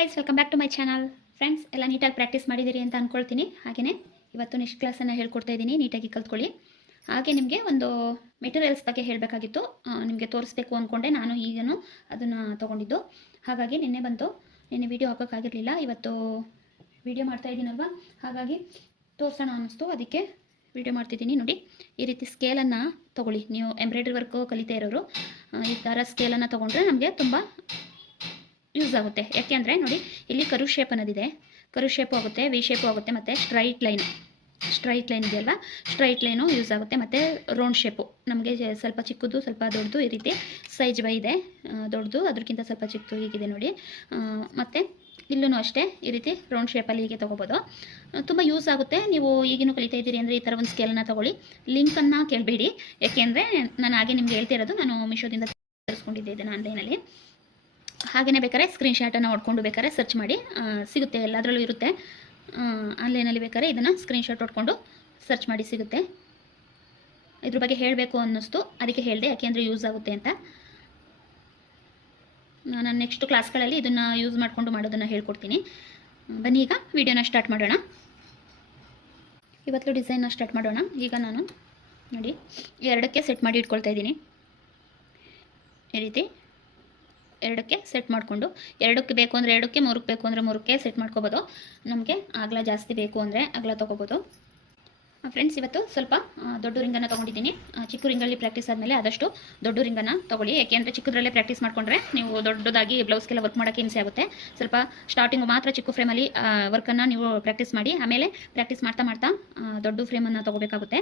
Guys welcome back to my channel friends ಎಲ್ಲ ನೀಟಾಗಿ practice ಮಾಡಿದ್ದೀರಿ ಅಂತ ಅಂದ್ಕೊಳ್ತೀನಿ ಹಾಗೆಯೇ ಇವತ್ತು ನೆಕ್ಸ್ಟ್ ಕ್ಲಾಸನ್ನು ಹೇಳ್ಕೊಡ್ತಾ ಇದ್ದೀನಿ. ನೀಟಾಗಿ ಕಲ್ತ್ಕೊಳ್ಳಿ. ಹಾಗೆ ನಿಮಗೆ ಒಂದು ಮೆಟೀರಿಯಲ್ಸ್ ಬಗ್ಗೆ ಹೇಳಬೇಕಾಗಿತ್ತು. ನಿಮಗೆ ತೋರಿಸ್ಬೇಕು ಅಂದ್ಕೊಂಡೆ ನಾನು ಈಗನೂ ಅದನ್ನು ತೊಗೊಂಡಿದ್ದು. ಹಾಗಾಗಿ ನಿನ್ನೆ ಬಂತು. ನಿನ್ನೆ ವೀಡಿಯೋ ಹಾಕೋಕ್ಕಾಗಿರಲಿಲ್ಲ. ಇವತ್ತು ವೀಡಿಯೋ ಮಾಡ್ತಾ ಇದ್ದೀನಲ್ವ? ಹಾಗಾಗಿ ತೋರಿಸೋಣ ಅನ್ನಿಸ್ತು. ಅದಕ್ಕೆ ವೀಡಿಯೋ ಮಾಡ್ತಿದ್ದೀನಿ. ನೋಡಿ, ಈ ರೀತಿ ಸ್ಕೇಲನ್ನು ತೊಗೊಳ್ಳಿ. ನೀವು ಎಂಬ್ರಾಯ್ಡ್ರಿ ವರ್ಕು ಕಲಿತಾ ಇರೋರು ಈ ಥರ ಸ್ಕೇಲನ್ನು ತೊಗೊಂಡ್ರೆ ನಮಗೆ ತುಂಬ ಯೂಸ್ ಆಗುತ್ತೆ. ಯಾಕೆ ಅಂದರೆ ನೋಡಿ, ಇಲ್ಲಿ ಕರು ಶೇಪ್ ಅನ್ನೋದಿದೆ. ಕರು ಶೇಪು ಆಗುತ್ತೆ ವಿ ಶೇಪು ಆಗುತ್ತೆ, ಮತ್ತು ಸ್ಟ್ರೈಟ್ ಲೈನ್ ಸ್ಟ್ರೈಟ್ ಲೈನ್ ಇದೆಯಲ್ಲ ಸ್ಟ್ರೈಟ್ ಲೈನು ಯೂಸ್ ಆಗುತ್ತೆ, ಮತ್ತು ರೌಂಡ್ ಶೇಪು ನಮಗೆ ಸ್ವಲ್ಪ ಚಿಕ್ಕದು, ಸ್ವಲ್ಪ ದೊಡ್ಡದು ಈ ರೀತಿ ಸೈಜ್ ಬೈ ಇದೆ. ದೊಡ್ಡದು ಅದಕ್ಕಿಂತ ಸ್ವಲ್ಪ ಚಿಕ್ಕದು ಹೀಗಿದೆ ನೋಡಿ. ಮತ್ತು ಇಲ್ಲೂ ಅಷ್ಟೇ ಈ ರೀತಿ ರೌಂಡ್ ಶೇಪಲ್ಲಿ ಹೀಗೆ ತೊಗೋಬೋದು. ತುಂಬ ಯೂಸ್ ಆಗುತ್ತೆ. ನೀವು ಈಗಿನೂ ಕಲಿತಾ ಇದ್ದೀರಿ ಅಂದರೆ ಈ ಥರ ಒಂದು ಸ್ಕೇಲನ್ನು ತೊಗೊಳ್ಳಿ. ಲಿಂಕನ್ನು ಕೇಳಬೇಡಿ. ಯಾಕೆಂದರೆ ನಾನು ಹಾಗೆ ನಿಮ್ಗೆ ಹೇಳ್ತಿರೋದು, ನಾನು ಮಿಶೋದಿಂದ ತರಿಸ್ಕೊಂಡಿದ್ದೆ ಇದನ್ನು ಆನ್ಲೈನಲ್ಲಿ ಹಾಗೆಯೇ ಬೇಕಾದ್ರೆ ಸ್ಕ್ರೀನ್ಶಾಟನ್ನು ಹೊಡ್ಕೊಂಡು ಬೇಕಾದ್ರೆ ಸರ್ಚ್ ಮಾಡಿ ಸಿಗುತ್ತೆ, ಎಲ್ಲದರಲ್ಲೂ ಇರುತ್ತೆ. ಆನ್ಲೈನಲ್ಲಿ ಬೇಕಾದ್ರೆ ಇದನ್ನು ಸ್ಕ್ರೀನ್ಶಾಟ್ ಹೊಡ್ಕೊಂಡು ಸರ್ಚ್ ಮಾಡಿ ಸಿಗುತ್ತೆ. ಇದ್ರ ಬಗ್ಗೆ ಹೇಳಬೇಕು ಅನ್ನಿಸ್ತು. ಅದಕ್ಕೆ ಹೇಳಿದೆ ಯಾಕೆಂದರೆ ಯೂಸ್ ಆಗುತ್ತೆ ಅಂತ. ನಾನು ನೆಕ್ಸ್ಟ್ ಕ್ಲಾಸ್ಗಳಲ್ಲಿ ಇದನ್ನು ಯೂಸ್ ಮಾಡಿಕೊಂಡು ಮಾಡೋದನ್ನು ಹೇಳ್ಕೊಡ್ತೀನಿ. ಬನ್ನಿ ಈಗ ವಿಡಿಯೋನ ಸ್ಟಾರ್ಟ್ ಮಾಡೋಣ. ಇವತ್ತು ಡಿಸೈನ್ನ ಸ್ಟಾರ್ಟ್ ಮಾಡೋಣ. ಈಗ ನಾನು ನೋಡಿ, ಎರಡಕ್ಕೆ ಸೆಟ್ ಮಾಡಿ ಇಟ್ಕೊಳ್ತಾ ಇದ್ದೀನಿ. ಈ ರೀತಿ. ಎರಡಕ್ಕೆ ಸೆಟ್ ಮಾಡಿಕೊಂಡು, ಎರಡಕ್ಕೆ ಬೇಕು ಅಂದರೆ ಎರಡಕ್ಕೆ, ಮೂರಕ್ಕೆ ಬೇಕು ಅಂದರೆ ಮೂರಕ್ಕೆ ಸೆಟ್ ಮಾಡ್ಕೋಬೋದು. ನಮಗೆ ಅಗಲ ಜಾಸ್ತಿ ಬೇಕು ಅಂದರೆ ಅಗಲ ತೊಗೋಬೋದು. ಫ್ರೆಂಡ್ಸ್ ಇವತ್ತು ಸ್ವಲ್ಪ ದೊಡ್ಡ ರಿಂಗನ್ನು ತೊಗೊಂಡಿದ್ದೀನಿ. ಚಿಕ್ಕ ರಿಂಗಲ್ಲಿ ಪ್ರಾಕ್ಟೀಸ್ ಆದಮೇಲೆ ಆದಷ್ಟು ದೊಡ್ಡ ರಿಂಗನ್ನು ತೊಗೊಳ್ಳಿ. ಯಾಕೆಂದರೆ ಚಿಕ್ಕದ್ರಲ್ಲೇ ಪ್ರಾಕ್ಟೀಸ್ ಮಾಡಿಕೊಂಡ್ರೆ ನೀವು ದೊಡ್ಡದಾಗಿ ಬ್ಲೌಸ್ಗೆಲ್ಲ ವರ್ಕ್ ಮಾಡೋಕ್ಕೆ ಹಿಂಸೆ ಆಗುತ್ತೆ. ಸ್ವಲ್ಪ ಸ್ಟಾರ್ಟಿಂಗ್ ಮಾತ್ರ ಚಿಕ್ಕ ಫ್ರೇಮಲ್ಲಿ ವರ್ಕನ್ನು ನೀವು ಪ್ರಾಕ್ಟೀಸ್ ಮಾಡಿ. ಆಮೇಲೆ ಪ್ರಾಕ್ಟೀಸ್ ಮಾಡ್ತಾ ಮಾಡ್ತಾ ದೊಡ್ಡ ಫ್ರೇಮನ್ನು ತೊಗೋಬೇಕಾಗುತ್ತೆ.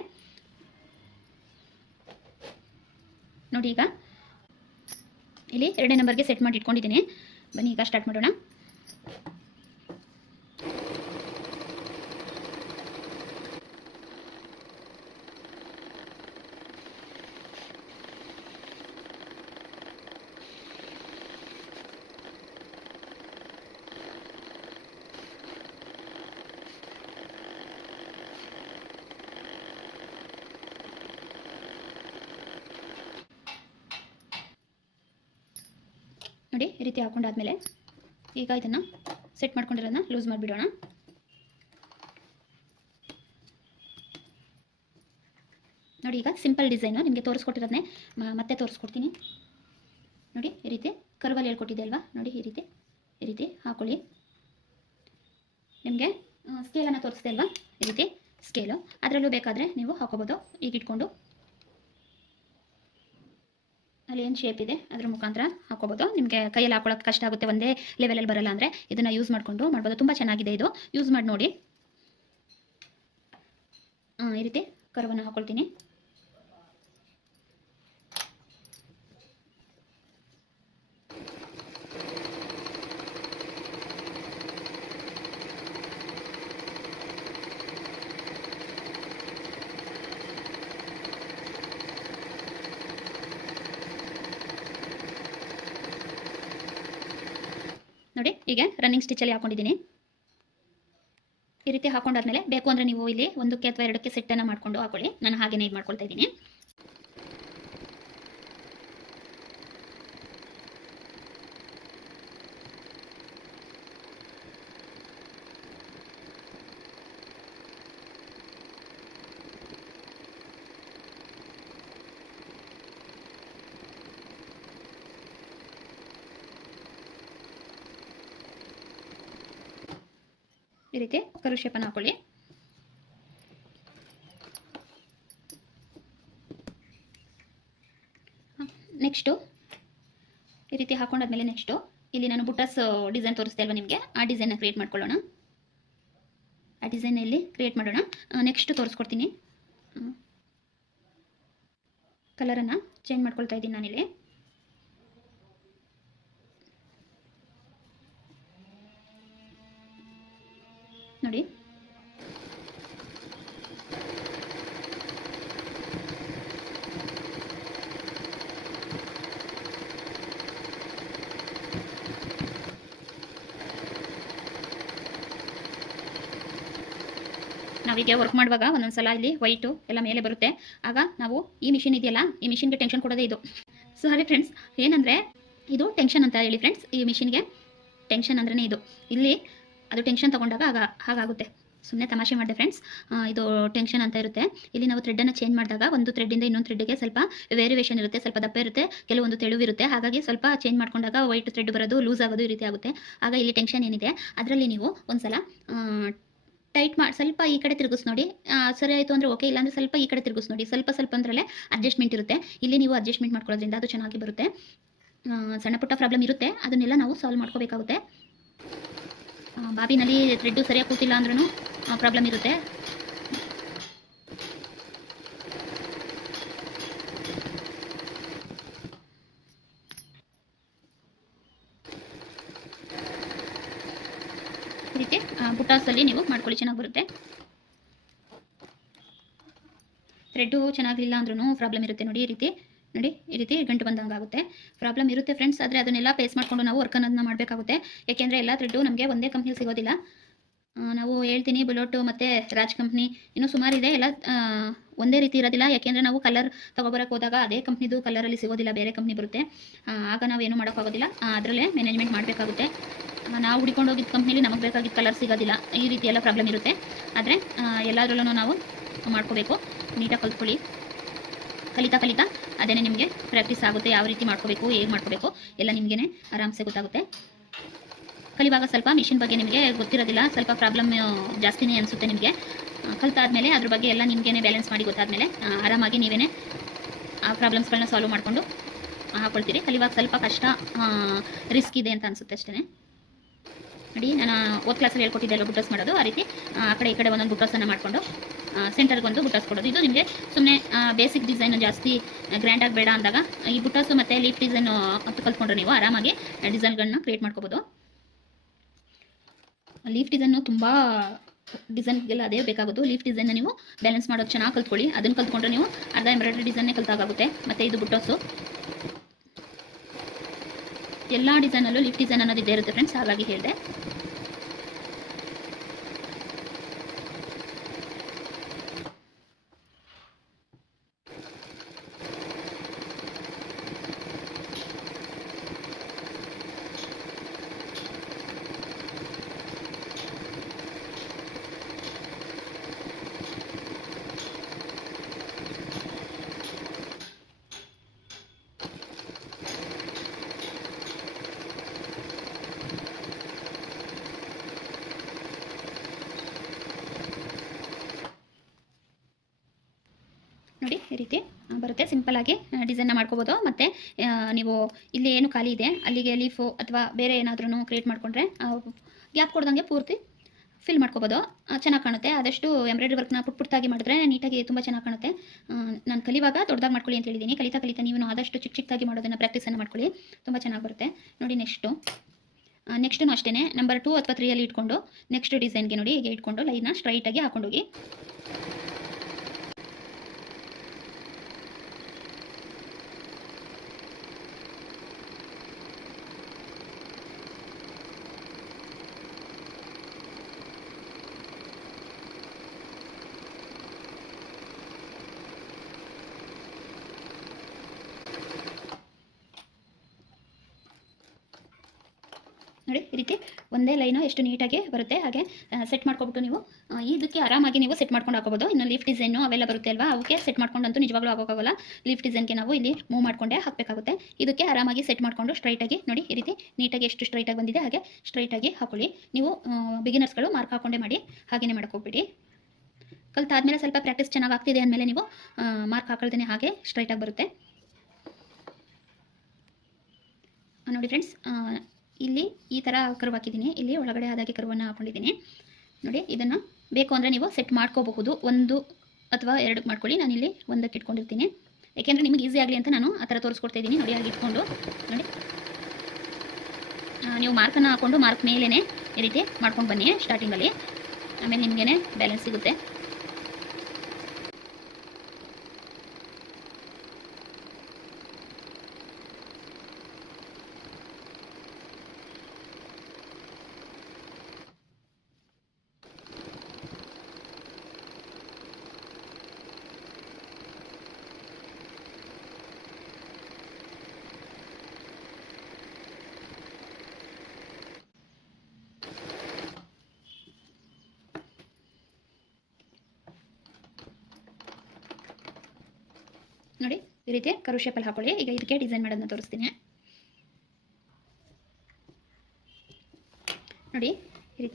ನೋಡಿ ಈಗ ಇಲ್ಲಿ ಎರಡನೇ ನಂಬರ್ಗೆ ಸೆಟ್ ಮಾಡಿ ಇಟ್ಕೊಂಡಿದ್ದೀನಿ. ಬನ್ನಿ ಈಗ ಸ್ಟಾರ್ಟ್ ಮಾಡೋಣ. ರೀತಿ ಹಾಕೊಂಡಾದ್ಮೇಲೆ ಈಗ ಇದನ್ನು ಸೆಟ್ ಮಾಡ್ಕೊಂಡಿರೋದನ್ನ ಲೂಸ್ ಮಾಡಿಬಿಡೋಣ. ನೋಡಿ ಈಗ ಸಿಂಪಲ್ ಡಿಸೈನು ನಿಮಗೆ ತೋರಿಸ್ಕೊಟ್ಟಿರೋದನ್ನೇ ಮತ್ತೆ ತೋರಿಸ್ಕೊಡ್ತೀನಿ. ನೋಡಿ, ಈ ರೀತಿ ಕರ್ವಲ್ಲಿ ಹೇಳ್ಕೊಟ್ಟಿದೆ ಅಲ್ವಾ? ನೋಡಿ, ಈ ರೀತಿ ಈ ರೀತಿ ಹಾಕೊಳ್ಳಿ. ನಿಮಗೆ ಸ್ಕೇಲನ್ನು ತೋರಿಸ್ದೆ ಅಲ್ವಾ? ಈ ರೀತಿ ಸ್ಕೇಲು ಅದರಲ್ಲೂ ಬೇಕಾದರೆ ನೀವು ಹಾಕೋಬೋದು. ಈಗ ಇಟ್ಕೊಂಡು ಅಲ್ಲಿ ಏನು ಶೇಪ್ ಇದೆ, ಅದ್ರ ಮುಖಾಂತರ ಹಾಕೋಬೋದು ನಿಮಗೆ ಕೈಯಲ್ಲಿ ಹಾಕೊಳ್ಳೋಕೆ ಕಷ್ಟ ಆಗುತ್ತೆ, ಒಂದೇ ಲೆವೆಲಲ್ಲಿ ಬರಲ್ಲ ಅಂದರೆ ಇದನ್ನು ಯೂಸ್ ಮಾಡಿಕೊಂಡು ಮಾಡ್ಬೋದು. ತುಂಬ ಚೆನ್ನಾಗಿದೆ ಇದು. ಯೂಸ್ ಮಾಡಿ ನೋಡಿ. ಈ ರೀತಿ ಕರುವನ್ನು ಹಾಕೊಳ್ತೀನಿ. ನೋಡಿ, ಈಗ ರನ್ನಿಂಗ್ ಸ್ಟಿಚಲ್ಲಿ ಹಾಕೊಂಡಿದ್ದೀನಿ. ಈ ರೀತಿ ಹಾಕೊಂಡಾದ್ಮೇಲೆ ಬೇಕು ಅಂದರೆ ನೀವು ಇಲ್ಲಿ ಒಂದಕ್ಕೆ ಅಥವಾ ಎರಡಕ್ಕೆ ಸೆಟ್ಟನ್ನು ಮಾಡಿಕೊಂಡು ಹಾಕೊಳ್ಳಿ. ನಾನು ಹಾಗೇನೇ ಇದು ಮಾಡ್ಕೊಳ್ತಾ ಇದ್ದೀನಿ ಈ ರೀತಿ ಕರು ಶೇಪನ್ನು ಹಾಕೊಳ್ಳಿ. ನೆಕ್ಸ್ಟು ಈ ರೀತಿ ಹಾಕೊಂಡಾದ್ಮೇಲೆ ನೆಕ್ಸ್ಟು ಇಲ್ಲಿ ನಾನು ಬುಟ್ಟಾಸ್ ಡಿಸೈನ್ ತೋರಿಸ್ತಾ ಅಲ್ವಾ ನಿಮಗೆ? ಆ ಡಿಸೈನ್ನ ಕ್ರಿಯೇಟ್ ಮಾಡ್ಕೊಳ್ಳೋಣ. ಆ ಡಿಸೈನ್ ಇಲ್ಲಿ ಕ್ರಿಯೇಟ್ ಮಾಡೋಣ. ನೆಕ್ಸ್ಟ್ ತೋರಿಸ್ಕೊಡ್ತೀನಿ. ಕಲರನ್ನು ಚೇಂಜ್ ಮಾಡ್ಕೊಳ್ತಾ ಇದ್ದೀನಿ ನಾನಿಲ್ಲಿ. ನೋಡಿ. ನಾವೀಗ ವರ್ಕ್ ಮಾಡುವಾಗ ಒಂದೊಂದ್ಸಲ ಇಲ್ಲಿ ವೈಟು ಎಲ್ಲ ಮೇಲೆ ಬರುತ್ತೆ. ಆಗ ನಾವು ಈ ಮಿಷಿನ್ ಇದೆಯಲ್ಲ, ಈ ಮಿಷಿನ್ಗೆ ಟೆನ್ಷನ್ ಕೊಡೋದೇ ಇದು. ಸಾರಿ ಫ್ರೆಂಡ್ಸ್ ಏನಂದರೆ ಇದು ಟೆನ್ಷನ್ ಅಂತ ಹೇಳಿ ಫ್ರೆಂಡ್ಸ್ ಈ ಮಿಷಿನ್ಗೆ ಟೆನ್ಷನ್ ಅಂದ್ರೇ ಇದು. ಇಲ್ಲಿ ಅದು ಟೆನ್ಷನ್ ತೊಗೊಂಡಾಗ ಆಗ, ಹಾಗಾಗುತ್ತೆ. ಸುಮ್ಮನೆ ತಮಾಷೆ ಮಾಡಿದೆ ಫ್ರೆಂಡ್ಸ್ ಇದು ಟೆನ್ಷನ್ ಅಂತ ಇರುತ್ತೆ. ಇಲ್ಲಿ ನಾವು ಥ್ರೆಡ್ಡನ್ನು ಚೇಂಜ್ ಮಾಡಿದಾಗ ಒಂದು ಥ್ರೆಡ್ಡಿಂದ ಇನ್ನೊಂದು ಥ್ರೆಡ್ಗೆ ಸ್ವಲ್ಪ ವೇರಿಯೇಷನ್ ಇರುತ್ತೆ, ಸ್ವಲ್ಪ ದಪ್ಪ ಇರುತ್ತೆ ಕೆಲವೊಂದು ತೆಳುವಿರುತ್ತೆ ಹಾಗಾಗಿ ಸ್ವಲ್ಪ ಚೇಂಜ್ ಮಾಡ್ಕೊಂಡಾಗ ವೈಟ್ ಥ್ರೆಡ್ ಬರೋದು ಲೂಸ್ ಆಗೋದು ಈ ರೀತಿ ಆಗುತ್ತೆ. ಆಗ ಇಲ್ಲಿ ಟೆನ್ಷನ್ ಏನಿದೆ? ಅದರಲ್ಲಿ ನೀವು ಒಂದ್ಸಲ ಟೈಟ್ ಮಾಡಿ ಸ್ವಲ್ಪ ಈ ಕಡೆ ತಿರುಗಿಸ್ ನೋಡಿ. ಸರಿ ಆಯಿತು ಅಂದರೆ ಓಕೆ ಇಲ್ಲಾಂದರೆ ಸ್ವಲ್ಪ ಈ ಕಡೆ ತಿರುಗಿಸ್ ನೋಡಿ. ಸ್ವಲ್ಪ ಸ್ವಲ್ಪ ಅಂದ್ರಲ್ಲೇ ಅಡ್ಜಸ್ಟ್ಮೆಂಟ್ ಇರುತ್ತೆ. ಇಲ್ಲಿ ನೀವು ಅಡ್ಜಸ್ಟ್ಮೆಂಟ್ ಮಾಡ್ಕೊಳ್ಳೋದ್ರಿಂದ ಅದು ಚೆನ್ನಾಗಿ ಬರುತ್ತೆ. ಸಣ್ಣ ಪುಟ್ಟ ಪ್ರಾಬ್ಲಮ್ ಇರುತ್ತೆ. ಅದನ್ನೆಲ್ಲ ನಾವು ಸಾಲ್ವ್ ಮಾಡ್ಕೋಬೇಕಾಗುತ್ತೆ. ಬಾಬಿನಲ್ಲಿ ಥ್ರೆಡ್ಡು ಸರಿಯಾಗಿ ಕೂತಿಲ್ಲ ಅಂದ್ರೂ ಪ್ರಾಬ್ಲಮ್ ಇರುತ್ತೆ. ಈ ರೀತಿ ಬುಟಾಸಲ್ಲಿ ನೀವು ಮಾಡ್ಕೊಳ್ಳಿ, ಚೆನ್ನಾಗಿ ಬರುತ್ತೆ. ಥ್ರೆಡ್ಡು ಚೆನ್ನಾಗಿಲ್ಲ ಅಂದ್ರೂ ಪ್ರಾಬ್ಲಮ್ ಇರುತ್ತೆ ನೋಡಿ ಈ ರೀತಿ. ನೋಡಿ, ಈ ರೀತಿ ಗಂಟು ಬಂದಂಗೆ ಆಗುತ್ತೆ. ಪ್ರಾಬ್ಲಮ್ ಇರುತ್ತೆ ಫ್ರೆಂಡ್ಸ್ ಆದರೆ ಅದನ್ನೆಲ್ಲ ಫೇಸ್ ಮಾಡಿಕೊಂಡು ನಾವು ವರ್ಕ್ ಅನ್ನೋದನ್ನ ಮಾಡಬೇಕಾಗುತ್ತೆ. ಯಾಕೆಂದರೆ ಎಲ್ಲ ಥ್ರೆಡ್ಡು ನಮಗೆ ಒಂದೇ ಕಂಪ್ನಿಲಿ ಸಿಗೋದಿಲ್ಲ. ನಾವು ಹೇಳ್ತೀನಿ ಬುಲೋಟು ಮತ್ತು ರಾಜ್ ಕಂಪ್ನಿ ಇನ್ನೂ ಸುಮಾರಿದೆ ಎಲ್ಲ ಒಂದೇ ರೀತಿ ಇರೋದಿಲ್ಲ. ಯಾಕೆಂದರೆ ನಾವು ಕಲರ್ ತೊಗೊಬರಕ್ಕೆ ಹೋದಾಗ ಅದೇ ಕಂಪ್ನಿದು ಕಲರಲ್ಲಿ ಸಿಗೋದಿಲ್ಲ, ಬೇರೆ ಕಂಪ್ನಿ ಬರುತ್ತೆ. ಆಗ ಆಗ ನಾವೇನು ಮಾಡೋಕ್ಕಾಗೋದಿಲ್ಲ ಅದರಲ್ಲೇ ಮ್ಯಾನೇಜ್ಮೆಂಟ್ ಮಾಡಬೇಕಾಗುತ್ತೆ. ನಾವು ಹುಡ್ಕೊಂಡು ಹೋಗಿದ್ದ ಕಂಪ್ನಿಲಿ ನಮಗೆ ಬೇಕಾಗಿದ್ದ ಕಲರ್ ಸಿಗೋದಿಲ್ಲ. ಈ ರೀತಿ ಎಲ್ಲ ಪ್ರಾಬ್ಲಮ್ ಇರುತ್ತೆ. ಆದರೆ ಎಲ್ಲದರಲ್ಲೂ ನಾವು ಮಾಡ್ಕೋಬೇಕು. ನೀಟಾಗಿ ಕಲ್ತ್ಕೊಳ್ಳಿ. ಕಲಿತಾ ಕಲಿತಾ ಅದೇ ನಿಮಗೆ ಪ್ರಾಕ್ಟೀಸ್ ಆಗುತ್ತೆ, ಯಾವ ರೀತಿ ಮಾಡ್ಕೋಬೇಕು, ಹೇಗೆ ಮಾಡ್ಕೋಬೇಕು, ಎಲ್ಲ ನಿಮಗೇ ಆರಾಮ್ಸೆ ಗೊತ್ತಾಗುತ್ತೆ. ಕಲಿವಾಗ ಸ್ವಲ್ಪ ಮಿಷಿನ್ ಬಗ್ಗೆ ನಿಮಗೆ ಗೊತ್ತಿರೋದಿಲ್ಲ, ಸ್ವಲ್ಪ ಪ್ರಾಬ್ಲಮ್ ಜಾಸ್ತಿನೇ ಅನಿಸುತ್ತೆ ನಿಮಗೆ. ಕಲಿತಾದ್ಮೇಲೆ ಅದ್ರ ಬಗ್ಗೆ ಎಲ್ಲ ನಿಮಗೇನೆ ಬ್ಯಾಲೆನ್ಸ್ ಮಾಡಿ ಗೊತ್ತಾದ್ಮೇಲೆ ಆರಾಮಾಗಿ ನೀವೇ ಆ ಪ್ರಾಬ್ಲಮ್ಸ್ಗಳನ್ನ ಸಾಲ್ವ್ ಮಾಡಿಕೊಂಡು ಹಾಕೊಳ್ತೀರಿ. ಕಲಿವಾಗ ಸ್ವಲ್ಪ ಕಷ್ಟ ರಿಸ್ಕ್ ಇದೆ ಅಂತ ಅನಿಸುತ್ತೆ ಅಷ್ಟೇ ನೋಡಿ, ನಾನು ಓದ್ ಕ್ಲಾಸಲ್ಲಿ ಹೇಳ್ಕೊಟ್ಟಿದ್ದೆ ಅಲ್ಲ ಬುಟ್ಟಸ್ ಮಾಡೋದು, ಆ ರೀತಿ. ಆ ಕಡೆ ಈ ಕಡೆ ಒಂದೊಂದು ಬುಟ್ಟಸನ್ನು ಮಾಡಿಕೊಂಡು ಸೆಂಟರ್ಗೊಂದು ಬುಟ್ಟಸ್ ಕೊಡೋದು. ಇದು ನಿಮಗೆ ಸುಮ್ಮನೆ ಬೇಸಿಕ್ ಡಿಸೈನ್ ಜಾಸ್ತಿ ಗ್ರ್ಯಾಂಡಾಗಿ ಬೇಡ ಅಂದಾಗ, ಈ ಬುಟ್ಟಾಸು ಮತ್ತು ಲೀಫ್ ಡಿಸೈನ್ ಕಲ್ತ್ಕೊಂಡ್ರೆ ನೀವು ಆರಾಮಾಗಿ ಡಿಸೈನ್ಗಳನ್ನ ಕ್ರಿಯೇಟ್ ಮಾಡ್ಕೋಬೋದು. ಲೀಫ್ ಡಿಸೈನು ತುಂಬ ಡಿಸೈನ್ಗೆಲ್ಲ ಅದೇ ಬೇಕಾಗೋದು ಲೀಫ್ ಡಿಸೈನ್ನ ನೀವು ಬ್ಯಾಲೆನ್ಸ್ ಮಾಡೋದು ಚೆನ್ನಾಗಿ ಕಲ್ತ್ಕೊಳ್ಳಿ. ಅದನ್ನು ಕಲ್ತ್ಕೊಂಡ್ರೆ ನೀವು ಅರ್ಧ ಎಂಬ್ರಾಯ್ಡ್ರಿ ಡಿಸೈನ್ನೇ ಕಲ್ತಾಗುತ್ತೆ ಮತ್ತು ಇದು ಬುಟ್ಟಸು ಎಲ್ಲ ಡಿಸೈನಲ್ಲೂ ಲೀಫ್ ಡಿಸೈನ್ ಅನ್ನೋದು ಇದೆ ಇರುತ್ತೆ ಫ್ರೆಂಡ್ಸ್ ಹಾಗಾಗಿ ಹೇಳಿದೆ. ರೀತಿ ಬರುತ್ತೆ. ಸಿಂಪಲಾಗಿ ಡಿಸೈನ್ನ ಮಾಡ್ಕೋಬೋದು. ಮತ್ತು ನೀವು ಇಲ್ಲಿ ಏನು ಖಾಲಿ ಇದೆ, ಅಲ್ಲಿಗೆ ಲೀಫು ಅಥವಾ ಬೇರೆ ಏನಾದ್ರೂ ಕ್ರಿಯೇಟ್ ಮಾಡಿಕೊಂಡ್ರೆ ಗ್ಯಾಪ್ ಕೊಡ್ದಂಗೆ ಪೂರ್ತಿ ಫಿಲ್ ಮಾಡ್ಕೋಬೋದು. ಚೆನ್ನಾಗಿ ಕಾಣುತ್ತೆ. ಆದಷ್ಟು ಎಂಬ್ರಾಯ್ಡ್ರಿ ವರ್ಕ್ನ ಪುಟ್ ಪುಟ್ಟಾಗಿ ಮಾಡಿದ್ರೆ ನೀಟಾಗಿ ತುಂಬ ಚೆನ್ನಾಗಿ ಕಾಣುತ್ತೆ. ನಾನು ಕಲಿವಾಗ ದೊಡ್ಡದಾಗಿ ಮಾಡ್ಕೊಳ್ಳಿ ಅಂತ ಹೇಳಿದ್ದೀನಿ ಕಲಿತಾ ಕಲಿತಾ ನೀವು ಆದಷ್ಟು ಚಿಕ್ಕ ಚಿಕ್ಕದಾಗಿ ಮಾಡೋದನ್ನು ಪ್ರಾಕ್ಟೀಸನ್ನು ಮಾಡ್ಕೊಳ್ಳಿ. ತುಂಬ ಚೆನ್ನಾಗಿ ಬರುತ್ತೆ. ನೋಡಿ ನೆಕ್ಸ್ಟು ನೆಕ್ಸ್ಟು ಅಷ್ಟೇ ನಂಬರ್ ಟೂ ಅಥವಾ ತ್ರೀಯಲ್ಲಿ ಇಟ್ಕೊಂಡು ನೆಕ್ಸ್ಟ್ ಡಿಸೈನ್ಗೆ ನೋಡಿ ಹೀಗೆ ಇಟ್ಕೊಂಡು ಲೈನ್ನ ಸ್ಟ್ರೈಟಾಗಿ ಹಾಕೊಂಡೋಗಿ. ರೀತಿ ಒಂದೇ ಲೈನು ಎಷ್ಟು ನೀಟಾಗಿ ಬರುತ್ತೆ, ಹಾಗೆ ಸೆಟ್ ಮಾಡ್ಕೊಬಿಟ್ಟು ನೀವು ಇದಕ್ಕೆ ಆರಾಮಾಗಿ ನೀವು ಸೆಟ್ ಮಾಡ್ಕೊಂಡು ಹಾಕೋಬೋದು. ಇನ್ನು ಲೀಫ್ ಡಿಸೈನು ಅವೆಲ್ಲ ಬರುತ್ತೆ ಅಲ್ವಾ? ಅವಕ್ಕೆ ಸೆಟ್ ಮಾಡ್ಕೊಂಡಂತೂ ನಿಜವಾಗ್ಲೂ ಆಗೋಕ್ಕಾಗಲ್ಲ. ಲೀಫ್ ಡಿಸೈನ್ಗೆ ನಾವು ಇಲ್ಲಿ ಮೂವ್ ಮಾಡ್ಕೊಂಡೆ ಹಾಕಬೇಕಾಗುತ್ತೆ. ಇದಕ್ಕೆ ಆರಾಮಾಗಿ ಸೆಟ್ ಮಾಡಿಕೊಂಡು ಸ್ಟ್ರೈಟಾಗಿ ನೋಡಿ, ಈ ರೀತಿ ನೀಟಾಗಿ ಎಷ್ಟು ಸ್ಟ್ರೈಟಾಗಿ ಬಂದಿದೆ, ಹಾಗೆ ಸ್ಟ್ರೈಟಾಗಿ ಹಾಕೊಳ್ಳಿ. ನೀವು ಬಿಗಿನರ್ಸ್ಗಳು ಮಾರ್ಕ್ ಹಾಕೊಂಡೇ ಮಾಡಿ ಹಾಗೆಯೇ ಹೋಗ್ಬಿಡಿ. ಕಲ್ತಾದ್ಮೇಲೆ ಸ್ವಲ್ಪ ಪ್ರಾಕ್ಟೀಸ್ ಚೆನ್ನಾಗಿ ಆಗ್ತಿದೆ ಅಂದಮೇಲೆ ನೀವು ಮಾರ್ಕ್ ಹಾಕೊಳ್ತೀನಿ ಹಾಗೆ ಸ್ಟ್ರೈಟಾಗಿ ಬರುತ್ತೆ. ನೋಡಿ ಫ್ರೆಂಡ್ಸ್ ಇಲ್ಲಿ ಈ ಥರ ಕರ್ವ್ ಹಾಕಿದ್ದೀನಿ. ಇಲ್ಲಿ ಒಳಗಡೆ ಆದಾಗೆ ಕರ್ವನ್ನು ಹಾಕೊಂಡಿದ್ದೀನಿ. ನೋಡಿ, ಇದನ್ನು ಬೇಕು ಅಂದರೆ ನೀವು ಸೆಟ್ ಮಾಡ್ಕೋಬಹುದು. ಒಂದು ಅಥವಾ ಎರಡು ಮಾಡ್ಕೊಳ್ಳಿ. ನಾನು ಇಲ್ಲಿ ಒಂದಕ್ಕೆ ಇಟ್ಕೊಂಡಿರ್ತೀನಿ. ಯಾಕೆಂದರೆ ನಿಮಗೆ ಈಸಿ ಆಗಲಿ ಅಂತ ನಾನು ಆ ಥರ ತೋರಿಸ್ಕೊಡ್ತಾ ಇದ್ದೀನಿ. ನೋಡಿ, ಹಾಗೆ ಇಟ್ಕೊಂಡು. ನೋಡಿ. ನೀವು ಮಾರ್ಕನ್ನು ಹಾಕ್ಕೊಂಡು ಮಾರ್ಕ್ ಮೇಲೇ ಈ ರೀತಿ ಮಾಡ್ಕೊಂಡು ಬನ್ನಿ ಸ್ಟಾರ್ಟಿಂಗಲ್ಲಿ ಆಮೇಲೆ ನಿಮಗೇನೆ ಬ್ಯಾಲೆನ್ಸ್ ಸಿಗುತ್ತೆ. ಈ ರೀತಿ ಕರು ಶೇಪಲ್ಲಿ ಹಾಕೊಳ್ಳಿ. ಈಗ ಇದಕ್ಕೆ ಡಿಸೈನ್ ಮಾಡೋದನ್ನ ತೋರಿಸ್ತೀನಿ. ನೋಡಿ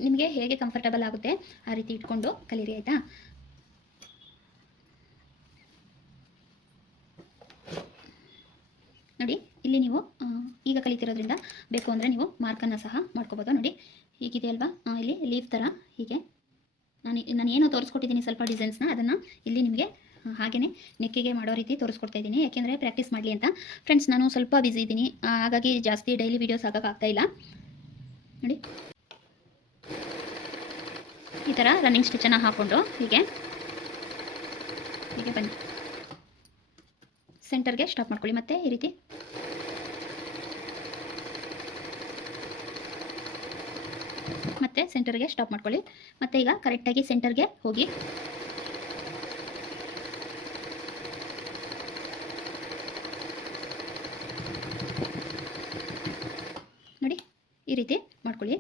ನಿಮಗೆ ಹೇಗೆ ಕಂಫರ್ಟಬಲ್ ಆಗುತ್ತೆ ಆ ರೀತಿ ಇಟ್ಕೊಂಡು ಕಲೀರಿ, ಆಯಿತಾ? ನೋಡಿ, ಇಲ್ಲಿ ನೀವು ಈಗ ಕಲಿತಿರೋದ್ರಿಂದ ಬೇಕು ಅಂದರೆ ನೀವು ಮಾರ್ಕನ್ನು ಸಹ ಮಾಡ್ಕೋಬೋದು. ನೋಡಿ, ಹೀಗಿದೆ ಅಲ್ವಾ? ಇಲ್ಲಿ ಲೀವ್ ಥರ ಹೀಗೆ. ನಾನು ನಾನು ಏನೋ ತೋರಿಸ್ಕೊಟ್ಟಿದ್ದೀನಿ ಸ್ವಲ್ಪ ಡಿಸೈನ್ಸ್ನ ಅದನ್ನು ಇಲ್ಲಿ ನಿಮಗೆ ಹಾಗೆಯೇ ನೆಕ್ಕಿಗೆ ಮಾಡೋ ರೀತಿ ತೋರಿಸ್ಕೊಡ್ತಾ ಇದ್ದೀನಿ. ಯಾಕೆಂದರೆ ಪ್ರಾಕ್ಟೀಸ್ ಮಾಡಲಿ ಅಂತ. ಫ್ರೆಂಡ್ಸ್ ನಾನು ಸ್ವಲ್ಪ ಬ್ಯುಸಿ ಇದ್ದೀನಿ. ಹಾಗಾಗಿ ಜಾಸ್ತಿ ಡೈಲಿ ವೀಡಿಯೋಸ್ ಆಗೋಕ್ಕಾಗ್ತಾಯಿಲ್ಲ ಇಲ್ಲ. ನೋಡಿ. ಈ ಥರ ರನ್ನಿಂಗ್ ಸ್ಟಿಚನ್ನು ಹಾಕ್ಕೊಂಡು ಹೀಗೆ. ಹೀಗೆ ಬನ್ನಿ. ಸೆಂಟರ್ಗೆ ಸ್ಟಾಪ್ ಮಾಡ್ಕೊಳ್ಳಿ. ಮತ್ತೆ ಈ ರೀತಿ. ಮತ್ತೆ ಸೆಂಟರ್ಗೆ ಸ್ಟಾಪ್ ಮಾಡ್ಕೊಳ್ಳಿ. ಮತ್ತೆ ಈಗ ಕರೆಕ್ಟಾಗಿ ಸೆಂಟರ್ಗೆ ಹೋಗಿ ನೋಡಿ ಈ ರೀತಿ ಮಾಡ್ಕೊಳ್ಳಿ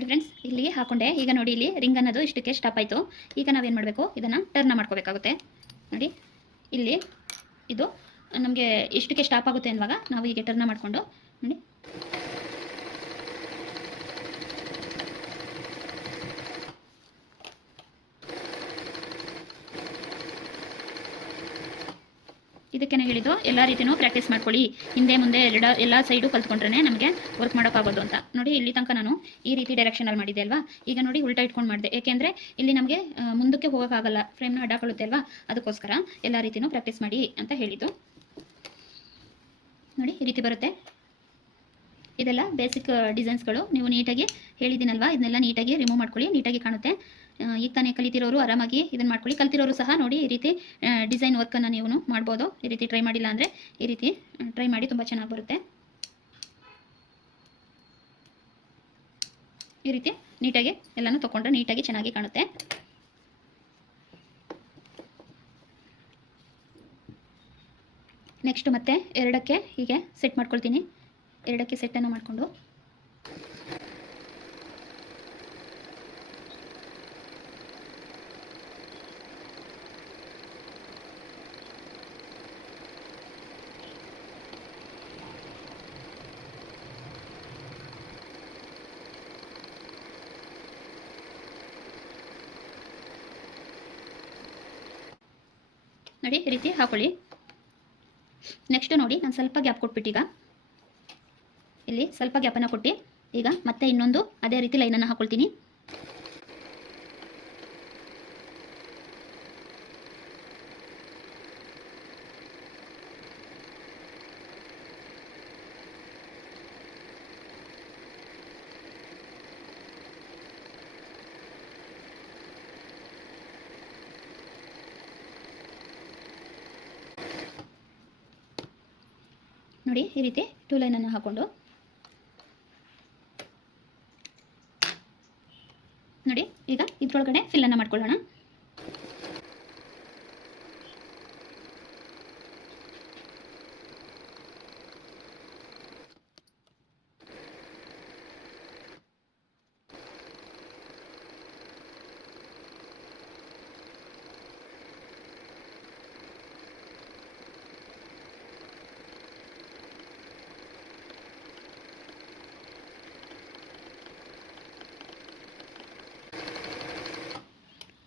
ನೋಡಿ ಫ್ರೆಂಡ್ಸ್ ಇಲ್ಲಿ ಹಾಕೊಂಡೆ. ಈಗ ನೋಡಿ ಇಲ್ಲಿ ರಿಂಗ್ ಅನ್ನೋದು ಇಷ್ಟಕ್ಕೆ ಸ್ಟಾಪ್ ಆಯಿತು. ಈಗ ನಾವೇನು ಮಾಡಬೇಕು? ಇದನ್ನು ಟರ್ನ್ ಮಾಡ್ಕೋಬೇಕಾಗುತ್ತೆ. ನೋಡಿ, ಇಲ್ಲಿ ಇದು ನಮಗೆ ಇಷ್ಟಕ್ಕೆ ಸ್ಟಾಪ್ ಆಗುತ್ತೆ ಅನ್ನುವಾಗ ನಾವು ಹೀಗೆ ಟರ್ನ್ ಮಾಡಿಕೊಂಡು ನೋಡಿ ಇದಕ್ಕೆ ಹೇಳಿದ್ದು, ಎಲ್ಲ ರೀತಿಯೂ ಪ್ರಾಕ್ಟೀಸ್ ಮಾಡ್ಕೊಳ್ಳಿ. ಹಿಂದೆ ಮುಂದೆ ಎರಡ ಎಲ್ಲ ಸೈಡು ಕಲ್ತ್ಕೊಂಡ್ರೆ ನಮಗೆ ವರ್ಕ್ ಮಾಡೋಕ್ಕಾಗೋದು ಅಂತ. ನೋಡಿ, ಇಲ್ಲಿ ತನಕ ನಾನು ಈ ರೀತಿ ಡೈರೆಕ್ಷನಲ್ಲಿ ಮಾಡಿದೆ ಅಲ್ವಾ? ಈಗ ನೋಡಿ, ಉಲ್ಟಾ ಇಟ್ಕೊಂಡು ಮಾಡಿದೆ. ಏಕೆಂದರೆ, ಇಲ್ಲಿ ನಮಗೆ ಮುಂದಕ್ಕೆ ಹೋಗೋಕ್ಕಾಗಲ್ಲ. ಫ್ರೇಮ್ನ ಅಡ್ಡಾಕೊಳ್ಳುತ್ತೆ ಅಲ್ವಾ? ಅದಕ್ಕೋಸ್ಕರ ಎಲ್ಲ ರೀತಿಯೂ ಪ್ರಾಕ್ಟೀಸ್ ಮಾಡಿ ಅಂತ ಹೇಳಿದ್ದು. ನೋಡಿ, ಈ ರೀತಿ ಬರುತ್ತೆ. ಇದೆಲ್ಲ ಬೇಸಿಕ್ ಡಿಸೈನ್ಸ್ಗಳು ನೀವು ನೀಟಾಗಿ ಹೇಳಿದ್ದೀನಲ್ವಾ? ಇದನ್ನೆಲ್ಲ ನೀಟಾಗಿ ರಿಮೂವ್ ಮಾಡ್ಕೊಳ್ಳಿ. ನೀಟಾಗಿ ಕಾಣುತ್ತೆ. ಈಗ ತಾನೇ ಕಲಿತಿರೋರು ಆರಾಮಾಗಿ ಇದನ್ನು ಮಾಡ್ಕೊಳ್ಳಿ. ಕಲ್ತಿರೋರು ಸಹ ನೋಡಿ ಈ ರೀತಿ ಡಿಸೈನ್ ವರ್ಕನ್ನು ನೀವು ಮಾಡ್ಬೋದು. ಈ ರೀತಿ ಟ್ರೈ ಮಾಡಿಲ್ಲ ಅಂದರೆ ಈ ರೀತಿ ಟ್ರೈ ಮಾಡಿ ತುಂಬ ಚೆನ್ನಾಗಿ ಬರುತ್ತೆ. ಈ ರೀತಿ ನೀಟಾಗಿ ಎಲ್ಲನೂ ತೊಗೊಂಡ್ರೆ ನೀಟಾಗಿ ಚೆನ್ನಾಗಿ ಕಾಣುತ್ತೆ. ನೆಕ್ಸ್ಟ್ ಮತ್ತೆ ಎರಡಕ್ಕೆ ಹೀಗೆ ಸೆಟ್ ಮಾಡ್ಕೊಳ್ತೀನಿ. ಎರಡಕ್ಕೆ ಸೆಟ್ಟನ್ನು ಮಾಡಿಕೊಂಡು. ನೋಡಿ ಈ ರೀತಿ ಹಾಕೊಳ್ಳಿ. ನೆಕ್ಸ್ಟ್ ನೋಡಿ, ನಾನು ಸ್ವಲ್ಪ ಗ್ಯಾಪ್ ಕೊಟ್ಬಿಟ್ಟೀಗ. ಇಲ್ಲಿ ಸ್ವಲ್ಪ ಗ್ಯಾಪನ್ನು ಕೊಟ್ಟು. ಈಗ ಮತ್ತೆ ಇನ್ನೊಂದು, ಅದೇ ರೀತಿ ಲೈನನ್ನು ಹಾಕೊಳ್ತೀನಿ. ನೋಡಿ ಈ ರೀತಿ ಟೂ ಲೈನನ್ನು ಹಾಕೊಂಡು. ನೋಡಿ ಈಗ ಇದ್ರೊಳಗಡೆ ಫಿಲ್ಲನ್ನು ಮಾಡ್ಕೊಳ್ಳೋಣ.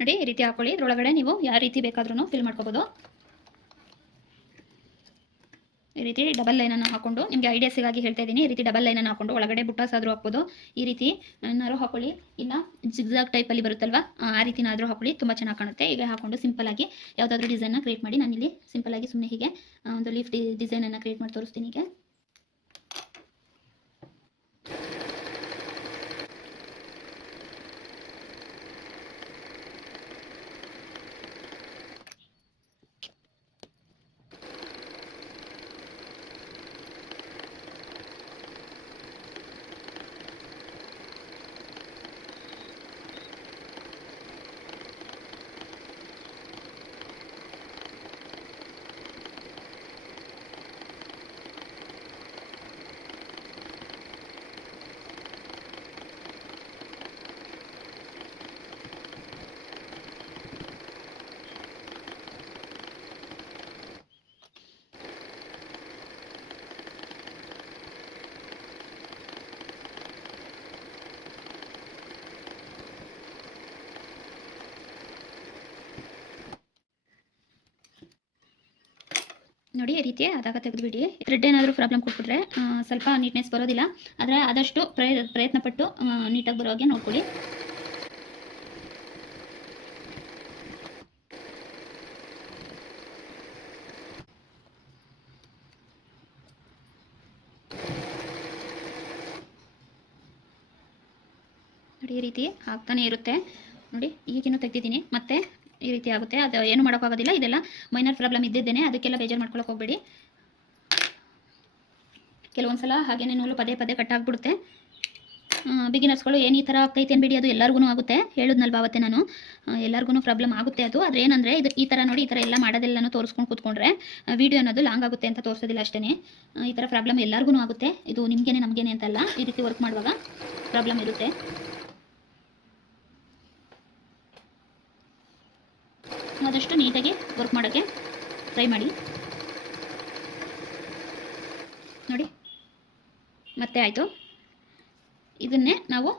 ನೋಡಿ, ಈ ರೀತಿ ಹಾಕೊಳ್ಳಿ. ಇದ್ರೊಳಗಡೆ ನೀವು ಯಾವ ರೀತಿ ಬೇಕಾದ್ರೂ ಫಿಲ್ ಮಾಡ್ಕೋಬೋದು. ಈ ರೀತಿ ಡಬಲ್ ಲೈನನ್ನು ಹಾಕೊಂಡು, ನಿಮಗೆ ಐಡಿಯಾಸಿಗಾಗಿ ಹೇಳ್ತಾ ಇದ್ದೀನಿ. ಈ ರೀತಿ ಡಬಲ್ ಲೈನನ್ನು ಹಾಕೊಂಡು ಒಳಗಡೆ ಬುಟ್ಟಾಸ್ ಆದರೂ ಹಾಕ್ಬೋದು. ಈ ರೀತಿ ಏನಾದ್ರು ಹಾಕೊಳ್ಳಿ. ಇಲ್ಲ ಜಿಗ್ಜಾಗ್ ಟೈಪಲ್ಲಿ ಬರುತ್ತಲ್ವಾ? ಆ ರೀತಿನಾದರೂ ಹಾಕೊಳ್ಳಿ. ತುಂಬ ಚೆನ್ನಾಗಿ ಕಾಣುತ್ತೆ. ಈಗ ಹಾಕೊಂಡು ಸಿಂಪಲ್ ಆಗಿ ಯಾವುದಾದ್ರೂ ಡಿಸೈನ್ನ ಕ್ರಿಯೇಟ್ ಮಾಡಿ. ನಾನಿಲ್ಲಿ ಸಿಂಪಲ್ ಆಗಿ ಸುಮ್ಮನೆ ಹೀಗೆ ಒಂದು ಲೀಫ್ ಡಿಸೈನನ್ನು ಕ್ರಿಯೇಟ್ ಮಾಡಿ ತೋರಿಸ್ತೀನಿ ಈಗ. ನೋಡಿ, ಈ ರೀತಿ ಅದಾಗ ತೆಗೆದುಬಿಡಿ. ಥ್ರೆಡ್ ಏನಾದರೂ ಪ್ರಾಬ್ಲಮ್ ಕೊಟ್ಬಿಟ್ರೆ ಸ್ವಲ್ಪ ನೀಟ್ನೆಸ್ ಬರೋದಿಲ್ಲ. ಆದರೆ ಆದಷ್ಟು ಪ್ರಯ ಪ್ರಯತ್ನ ಪಟ್ಟು ನೀಟಾಗಿ ಬರೋ ಹಾಗೆ ನೋಡ್ಕೊಳ್ಳಿ. ನೋಡಿ, ಈ ರೀತಿ ಆಗ್ತಾನೆ ಇರುತ್ತೆ. ನೋಡಿ ಈಗಿನೂ ತೆಗ್ದಿದ್ದೀನಿ. ಮತ್ತೆ ಈ ರೀತಿ ಆಗುತ್ತೆ. ಅದು ಏನು ಮಾಡೋಕ್ಕಾಗೋದಿಲ್ಲ ಇದೆಲ್ಲ ಮೈನರ್ ಪ್ರಾಬ್ಲಮ್ ಇದ್ದಿದ್ದೇನೆ. ಅದಕ್ಕೆಲ್ಲ ಬೇಜಾರು ಮಾಡ್ಕೊಳಕ್ಕೆ ಹೋಗ್ಬೇಡಿ. ಕೆಲವೊಂದು ಸಲ ಹಾಗೇನೆ ನೂಲು ಪದೇ ಪದೇ ಕಟ್ಟಾಗ್ಬಿಡುತ್ತೆ ಬಿಗಿನರ್ಸ್ಗಳು ಏನು ಈ ಥರ ಆಗ್ತೈತೆ ಅನ್ಬೇಡಿ. ಅದು ಎಲ್ಲರಿಗೂ ಆಗುತ್ತೆ. ಹೇಳಿದ್ನಲ್ವ ಅವತ್ತೆ ನಾನು. ಎಲ್ಲರಿಗೂ ಪ್ರಾಬ್ಲಮ್ ಆಗುತ್ತೆ ಅದು. ಆದರೆ ಏನಂದರೆ ಇದು ಈ ಥರ ನೋಡಿ ಈ ಥರ ಎಲ್ಲ ಮಾಡೋದೆಲ್ಲನೂ ತೋರಿಸ್ಕೊಂಡು ಕೂತ್ಕೊಂಡ್ರೆ ವೀಡಿಯೋ ಅನ್ನೋದು ಲಾಂಗ್ ಆಗುತ್ತೆ ಅಂತ ತೋರಿಸೋದಿಲ್ಲ ಅಷ್ಟೇ ಈ ಥರ ಪ್ರಾಬ್ಲಮ್ ಎಲ್ಲರಿಗೂ ಆಗುತ್ತೆ. ಇದು ನಿಮಗೇನೆ, ನಮಗೇನೆ ಅಂತಲ್ಲ. ಈ ರೀತಿ ವರ್ಕ್ ಮಾಡುವಾಗ ಪ್ರಾಬ್ಲಮ್ ಇರುತ್ತೆ. ಆದಷ್ಟು ನೀಟಾಗಿ ವರ್ಕ್ ಮಾಡೋಕ್ಕೆ ಟ್ರೈ ಮಾಡಿ. ನೋಡಿ. ಮತ್ತೆ ಆಯಿತು. ಇದನ್ನೇ ನಾವು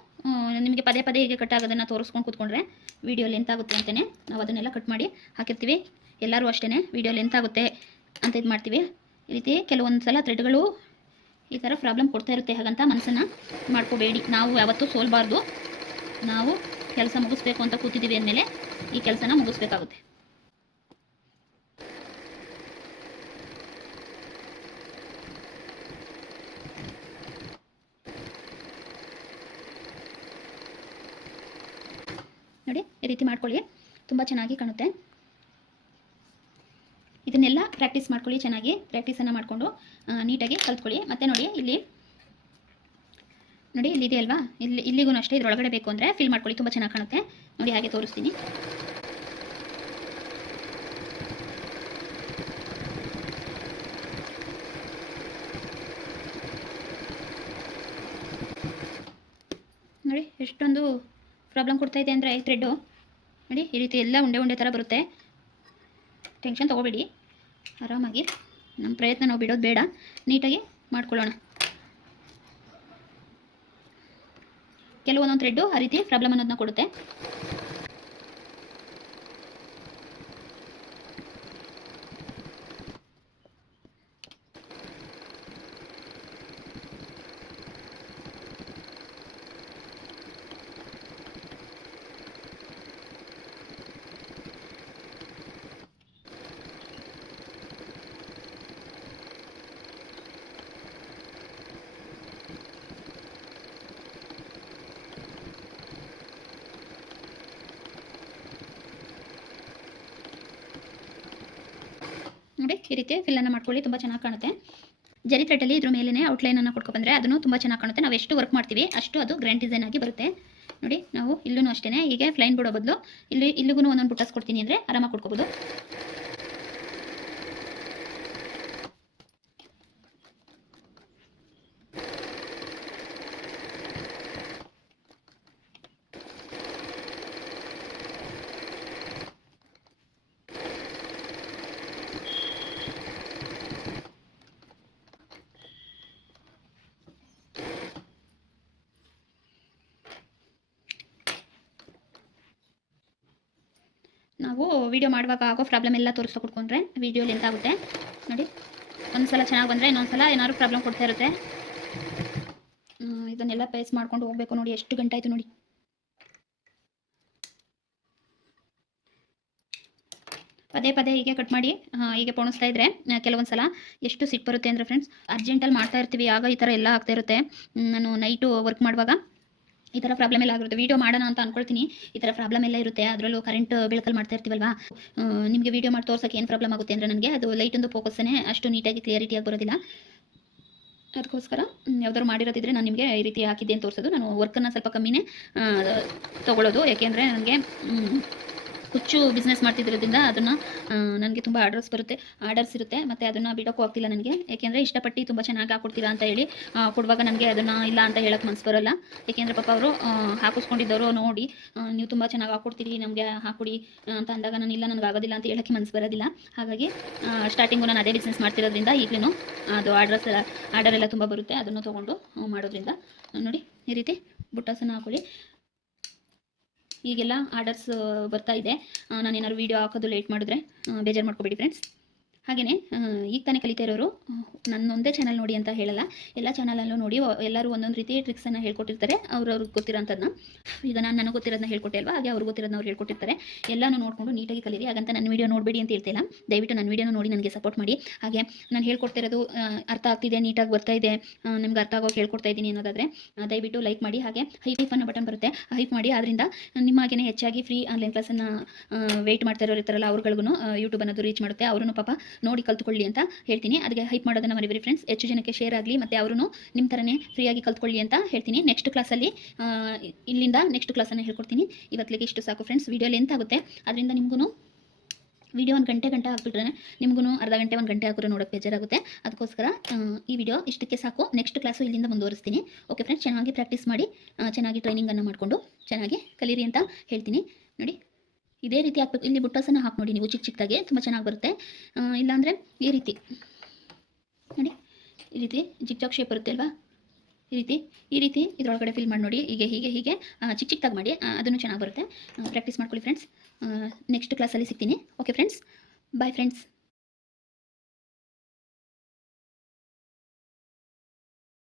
ನಿಮಗೆ ಪದೇ ಪದೇ ಹೀಗೆ ಕಟ್ ಆಗೋದನ್ನು ತೋರಿಸ್ಕೊಂಡು ಕೂತ್ಕೊಂಡ್ರೆ ವೀಡಿಯೋ ಲೆಂತ್ ಆಗುತ್ತೆ ಅಂತಲೇ ನಾವು ಅದನ್ನೆಲ್ಲ ಕಟ್ ಮಾಡಿ ಹಾಕಿರ್ತೀವಿ. ಎಲ್ಲರೂ ಅಷ್ಟೇ ವೀಡಿಯೋ ಲೆಂತ್ ಆಗುತ್ತೆ ಅಂತ ಇದು ಮಾಡ್ತೀವಿ. ಈ ರೀತಿ ಕೆಲವೊಂದು ಸಲ ಥ್ರೆಡ್ಗಳು ಈ ಥರ ಪ್ರಾಬ್ಲಮ್ ಕೊಡ್ತಾ ಇರುತ್ತೆ ಹಾಗಂತ ಮನಸ್ಸನ್ನು ಮಾಡ್ಕೋಬೇಡಿ. ನಾವು ಯಾವತ್ತೂ ಸೋಲ್ಬಾರ್ದು. ನಾವು ಕೆಲಸ ಮುಗಿಸ್ಬೇಕು ಅಂತ ಕೂತಿದ್ದೀವಿ ಅಂದಮೇಲೆ ಈ ಕೆಲಸನ ಮುಗಿಸ್ಬೇಕಾಗುತ್ತೆ. ನೋಡಿ, ಈ ರೀತಿ ಮಾಡ್ಕೊಳ್ಳಿ ತುಂಬ ಚೆನ್ನಾಗಿ ಕಾಣುತ್ತೆ. ಇದನ್ನೆಲ್ಲ ಪ್ರಾಕ್ಟೀಸ್ ಮಾಡ್ಕೊಳ್ಳಿ ಚೆನ್ನಾಗಿ. ಪ್ರಾಕ್ಟೀಸನ್ನು ಮಾಡಿಕೊಂಡು ನೀಟಾಗಿ ಕಲ್ತ್ಕೊಳ್ಳಿ ಮತ್ತು ನೋಡಿ, ಇಲ್ಲಿ ನೋಡಿ, ಇಲ್ಲಿ ಇದೆಯಲ್ವಾ ಇಲ್ಲಿ ಇಲ್ಲಿಗೂ ಅಷ್ಟೇ ಇದ್ರೊಳಗಡೆ ಬೇಕು ಅಂದರೆ ಫಿಲ್ ಮಾಡ್ಕೊಳ್ಳಿ. ತುಂಬ ಚೆನ್ನಾಗಿ ಕಾಣುತ್ತೆ. ನೋಡಿ, ಹಾಗೆ ತೋರಿಸ್ತೀನಿ. ನೋಡಿ, ಎಷ್ಟೊಂದು ಪ್ರಾಬ್ಲಮ್ ಇದೆ ಅಂದರೆ ಥ್ರೆಡ್ಡು ನೋಡಿ, ಈ ರೀತಿ ಎಲ್ಲ ಉಂಡೆ ಉಂಡೆ ಥರ ಬರುತ್ತೆ. ಟೆನ್ಷನ್ ತೊಗೋಬೇಡಿ. ಆರಾಮಾಗಿ. ನಮ್ಮ ಪ್ರಯತ್ನ ನಾವು ಬಿಡೋದು ಬೇಡ. ನೀಟಾಗಿ ಮಾಡ್ಕೊಳ್ಳೋಣ. ಕೆಲವೊಂದೊಂದು ಥ್ರೆಡ್ಡು ಆ ರೀತಿ ಪ್ರಾಬ್ಲಮ್ ಅನ್ನೋದನ್ನ ಕೊಡುತ್ತೆ ನೋಡಿ ಈ ರೀತಿ ಫಿಲ್ಲನ್ನು ಮಾಡ್ಕೊಳ್ಳಿ, ತುಂಬ ಚೆನ್ನಾಗಿ ಕಾಣುತ್ತೆ. ಜರಿ ಥ್ರೆಡಲ್ಲಿ ಇದ್ರ ಮೇಲೇ ಔಟ್ಲೈನನ್ನು ಕೊಟ್ಕೊಬಂದರೆ ಅದನ್ನು ತುಂಬ ಚೆನ್ನಾಗಿ ಕಾಣುತ್ತೆ. ನಾವು ಎಷ್ಟು ವರ್ಕ್ ಮಾಡ್ತೀವಿ ಅಷ್ಟು ಅದು ಗ್ರ್ಯಾಂಡ್ ಡಿಸೈನ್ ಆಗಿ ಬರುತ್ತೆ. ನೋಡಿ, ನಾವು ಇಲ್ಲೂ ಅಷ್ಟೇ ಹೀಗೆ ಫ್ಲೈನ್ ಬಿಡೋ ಬದಲು, ಇಲ್ಲಿ ಇಲ್ಲಿಗೂ ಒಂದೊಂದು ಬುಟ್ಟಸ್ ಕೊಡ್ತೀನಿ ಅಂದರೆ ಆರಾಮಾಗಿ ಕೊಡ್ಕೋಬೋದು. ವಿಡಿಯೋ ಮಾಡುವಾಗ ಆಗೋ ಪ್ರಾಬ್ಲಮ್ ಎಲ್ಲ ತೋರಿಸ್ತಾ ಕೊಟ್ಕೊಂಡ್ರೆ ವಿಡಿಯೋ ಲೆಂತ್ ಆಗುತ್ತೆ. ನೋಡಿ ಒಂದು ಸಲ ಚೆನ್ನಾಗಿ ಬಂದರೆ ಇನ್ನೊಂದು ಸಲ ಏನಾದ್ರು ಪ್ರಾಬ್ಲಮ್ ಕೊಡ್ತಾ ಇರುತ್ತೆ. ಇದನ್ನೆಲ್ಲ ಪೇಸ್ ಮಾಡ್ಕೊಂಡು ಹೋಗಬೇಕು ನೋಡಿ, ಎಷ್ಟು ಗಂಟೆ ಆಯಿತು ನೋಡಿ. ಪದೇ ಪದೇ ಹೀಗೆ ಕಟ್ ಮಾಡಿ ಹೀಗೆ ಪೋಣಿಸ್ತಾ ಇದ್ರೆ ಕೆಲವೊಂದು ಸಲ ಎಷ್ಟು ಸಿಟ್ಟು ಬರುತ್ತೆ ಅಂದರೆ ಫ್ರೆಂಡ್ಸ್ ಅರ್ಜೆಂಟಲ್ಲಿ ಮಾಡ್ತಾ ಇರ್ತೀವಿ, ಆಗ ಈ ಥರ ಎಲ್ಲ ಆಗ್ತಾ ಇರುತ್ತೆ. ನಾನು ನೈಟು ವರ್ಕ್ ಮಾಡುವಾಗ ಈ ಥರ ಪ್ರಾಬ್ಲಮ್ ಎಲ್ಲ ಆಗಿರುತ್ತೆ. ವೀಡಿಯೋ ಮಾಡೋಣ ಅಂತ ಅನ್ಕೊಳ್ತೀನಿ. ಈ ಥರ ಪ್ರಾಬ್ಲಮ್ ಎಲ್ಲ ಇರುತ್ತೆ. ಅದರಲ್ಲೂ ಕರೆಂಟ್ ಬೆಳಕಲ್ಲಿ ಮಾಡ್ತಾ ಇರ್ತೀವಲ್ವಾ? ನಿಮಗೆ ವೀಡಿಯೋ ಮಾಡಿ ತೋರ್ಸೋಕೆ ಏನು ಪ್ರಾಬ್ಲಮ್ ಆಗುತ್ತೆ ಅಂದರೆ ನನಗೆ ಅದು ಲೈಟೊಂದು ಫೋಕಸ್ಸೇ ಅಷ್ಟು ನೀಟಾಗಿ ಕ್ಲಿಯರಿಟಿಯಾಗಿ ಬರೋದಿಲ್ಲ. ಅದಕ್ಕೋಸ್ಕರ ಯಾವ್ದಾದ್ರು ಮಾಡಿರೋದಿದ್ರೆ ನಾನು ನಿಮಗೆ ಈ ರೀತಿ ಹಾಕಿದ್ದೆ ಅಂತ ತೋರಿಸೋದು. ನಾನು ವರ್ಕನ್ನು ಸ್ವಲ್ಪ ಕಮ್ಮಿನೇ ತೊಗೊಳ್ಳೋದು ಯಾಕೆಂದರೆ ನನಗೆ ಹುಚ್ಚು ಬಿಸ್ನೆಸ್ ಮಾಡ್ತಿದ್ದಿರೋದ್ರಿಂದ ಅದನ್ನು ನನಗೆ ತುಂಬ ಆರ್ಡರ್ಸ್ ಬರುತ್ತೆ. ಆರ್ಡರ್ಸ್ ಇರುತ್ತೆ, ಮತ್ತು ಅದನ್ನು ಬಿಡೋಕ್ಕೂ ಆಗ್ತಿಲ್ಲ ನನಗೆ. ಯಾಕೆಂದರೆ ಇಷ್ಟಪಟ್ಟು ತುಂಬ ಚೆನ್ನಾಗಿ ಹಾಕೊಡ್ತೀರಾ ಅಂತ ಹೇಳಿ ಕೊಡುವಾಗ ನನಗೆ ಅದನ್ನು ಇಲ್ಲ ಅಂತ ಹೇಳಕ್ಕೆ ಮನಸ್ಸು ಬರೋಲ್ಲ. ಯಾಕೆಂದರೆ ಪಾಪ ಅವರು ಹಾಕಿಸ್ಕೊಂಡಿದ್ದವರು ನೋಡಿ ನೀವು ತುಂಬ ಚೆನ್ನಾಗಿ ಹಾಕೊಡ್ತೀರಿ, ನಮಗೆ ಹಾಕೊಡಿ ಅಂತ ಅಂದಾಗ ನಾನು ಇಲ್ಲ, ನನಗೆ ಆಗೋದಿಲ್ಲ ಅಂತ ಹೇಳೋಕ್ಕೆ ಮನಸ್ಸು ಬರೋದಿಲ್ಲ. ಹಾಗಾಗಿ ಸ್ಟಾರ್ಟಿಂಗು ನಾನು ಅದೇ ಬಿಸ್ನೆಸ್ ಮಾಡ್ತಿರೋದ್ರಿಂದ ಈಗಲೂ ಅದು ಆರ್ಡರ್ಸ್ ಆರ್ಡರ್ ಎಲ್ಲ ತುಂಬ ಬರುತ್ತೆ. ಅದನ್ನು ತೊಗೊಂಡು ಮಾಡೋದ್ರಿಂದ. ನೋಡಿ, ಈ ರೀತಿ ಬುಟ್ಟಾಸನ್ನು ಹಾಕೊಳ್ಳಿ. ಈಗೆಲ್ಲ ಆರ್ಡರ್ಸ್ ಬರ್ತಾ ಇದೆ. ನಾನು ಏನಾದ್ರು ವೀಡಿಯೋ ಹಾಕೋದು ಲೇಟ್ ಮಾಡಿದ್ರೆ ಬೇಜಾರು ಮಾಡ್ಕೊಬೇಡಿ ಫ್ರೆಂಡ್ಸ್ ಹಾಗೆಯೇ ಈಗ ತಾನೇ ಕಲಿತಾ ಇರೋರು ನನ್ನೊಂದೇ ಚಾನಲ್ ನೋಡಿ ಅಂತ ಹೇಳಲ್ಲ. ಎಲ್ಲ ಚಾನಲಲ್ಲೂ ನೋಡಿ ಎಲ್ಲರೂ ಒಂದೊಂದು ರೀತಿ ಟ್ರಿಕ್ಸನ್ನು ಹೇಳ್ಕೊಟ್ಟಿರ್ತಾರೆ ಅವ್ರವ್ರಿಗೆ ಗೊತ್ತಿರೋಂಥದ್ದನ್ನ ಈಗ ನಾನು ನನಗೆ ಗೊತ್ತಿರೋದನ್ನ ಹೇಳ್ಕೊಟ್ಟೆ ಅಲ್ವಾ? ಹಾಗೆ ಅವ್ರಿಗೆ ಗೊತ್ತಿರೋದನ್ನ ಅವ್ರು ಹೇಳ್ಕೊಟ್ಟಿರ್ತಾರೆ. ಎಲ್ಲನೂ ನೋಡಿಕೊಂಡು ನೀಟಾಗಿ ಕಲೀರಿ. ಹಾಗಂತ ನನ್ನ ವೀಡಿಯೋ ನೋಡಬೇಡಿ ಅಂತ ಹೇಳ್ತಿಲ್ಲ ದಯವಿಟ್ಟು ನನ್ನ ವೀಡಿಯೋನ ನೋಡಿ ನನಗೆ ಸಪೋರ್ಟ್ ಮಾಡಿ. ಹಾಗೆ ನಾನು ಹೇಳ್ಕೊಡ್ತಿರೋದು ಅರ್ಥ ಆಗ್ತಿದೆ, ನೀಟಾಗಿ ಬರ್ತಾ ಇದೆ ನಿಮ್ಗೆ ಅರ್ಥ ಆಗೋಕೆ ಹೇಳ್ಕೊಡ್ತಾ ಇದ್ದೀನಿ ಅನ್ನೋದಾದರೆ ದಯವಿಟ್ಟು ಲೈಕ್ ಮಾಡಿ. ಹಾಗೆ ಹೈಪ್ ಅನ್ನೋ ಬಟನ್ ಬರುತ್ತೆ. ಹೈಪ್ ಮಾಡಿ. ಅದರಿಂದ ನಿಮ್ಮ ಹಾಗೆಯೇ ಹೆಚ್ಚಾಗಿ ಫ್ರೀ ಆನ್ಲೈನ್ ಕ್ಲಾಸನ್ನು ವೆಯ್ಟ್ ಮಾಡ್ತಾ ಇರೋರು ಇರ್ತಾರಲ್ಲ ಅವ್ರುಗಳಿಗೂ ಯೂಟ್ಯೂಬ್ ಅನ್ನೋದು ರೀಚ್ ಮಾಡುತ್ತೆ. ಅವ್ರೂ ಪಾಪ ನೋಡಿ ಕಲ್ತ್ಕೊಳ್ಳಿ ಅಂತ ಹೇಳ್ತೀನಿ. ಅದಕ್ಕೆ ಹೈಪ್ ಮಾಡೋದನ್ನ ಮರಿಬೇಡಿ ಫ್ರೆಂಡ್ಸ್ ಹೆಚ್ಚು ಜನಕ್ಕೆ ಶೇರ್ ಆಗಲಿ, ಮತ್ತೆ ಅವರು ನಿಮ್ಮ ಥರನೇ ಫ್ರೀಯಾಗಿ ಕಲ್ತ್ಕೊಳ್ಳಿ ಅಂತ ಹೇಳ್ತೀನಿ. ನೆಕ್ಸ್ಟ್ ಕ್ಲಾಸಲ್ಲಿ ಇಲ್ಲಿಂದ ನೆಕ್ಸ್ಟ್ ಕ್ಲಾಸನ್ನು ಹೇಳ್ಕೊಡ್ತೀನಿ. ಇವತ್ತಿಗೆ ಇಷ್ಟು ಸಾಕು ಫ್ರೆಂಡ್ಸ್ ವೀಡಿಯೋಲಿ ಲೆಂತ್ ಆಗುತ್ತೆ ಅದರಿಂದ ನಿಮಗೂ ವಿಡಿಯೋ ಒಂದು ಗಂಟೆ ಗಂಟೆ ಹಾಕ್ಬಿಟ್ರೆ ನಿಮಗೂ ಅರ್ಧ ಗಂಟೆ ಒಂದು ಗಂಟೆ ಹಾಕಿದ್ರೆ ನೋಡೋಕ್ಕೆ ಬೇಜಾರಾಗುತ್ತೆ. ಅದಕ್ಕೋಸ್ಕರ ಈ ವಿಡಿಯೋ ಇಷ್ಟಕ್ಕೆ ಸಾಕು. ನೆಕ್ಸ್ಟ್ ಕ್ಲಾಸು ಇಲ್ಲಿಂದ ಮುಂದುವರಿಸ್ತೀನಿ. ಓಕೆ ಫ್ರೆಂಡ್ಸ್ ಚೆನ್ನಾಗಿ ಪ್ರಾಕ್ಟೀಸ್ ಮಾಡಿ ಚೆನ್ನಾಗಿ ಟ್ರೈನಿಂಗನ್ನು ಮಾಡಿಕೊಂಡು ಚೆನ್ನಾಗಿ ಕಲೀರಿ ಅಂತ ಹೇಳ್ತೀನಿ. ನೋಡಿ ಇದೇ ರೀತಿ ಹಾಕ್ಬೇಕು. ಇಲ್ಲಿ ಬುಟ್ಟಸನ್ನು ಹಾಕಿ ನೋಡಿ ನೀವು ಚಿಕ್ಕ ಚಿಕ್ಕದಾಗಿ ತುಂಬ ಚೆನ್ನಾಗಿ ಬರುತ್ತೆ. ಇಲ್ಲಾಂದರೆ ಈ ರೀತಿ. ನೋಡಿ, ಈ ರೀತಿ ಚಾಕ್ ಶೇಪ್ ಬರುತ್ತೆ ಅಲ್ವಾ? ಈ ರೀತಿ ಈ ರೀತಿ ಇದರೊಳಗಡೆ ಫಿಲ್ ಮಾಡಿ ನೋಡಿ. ಹೀಗೆ ಹೀಗೆ ಹೀಗೆ ಚಿಕ್ಕ ಚಿಕ್ಕದಾಗಿ ಮಾಡಿ ಅದನ್ನು ಚೆನ್ನಾಗಿ ಬರುತ್ತೆ. ಪ್ರಾಕ್ಟೀಸ್ ಮಾಡ್ಕೊಳ್ಳಿ ಫ್ರೆಂಡ್ಸ್ ನೆಕ್ಸ್ಟ್ ಕ್ಲಾಸಲ್ಲಿ ಸಿಗ್ತೀನಿ. Okay friends bye friends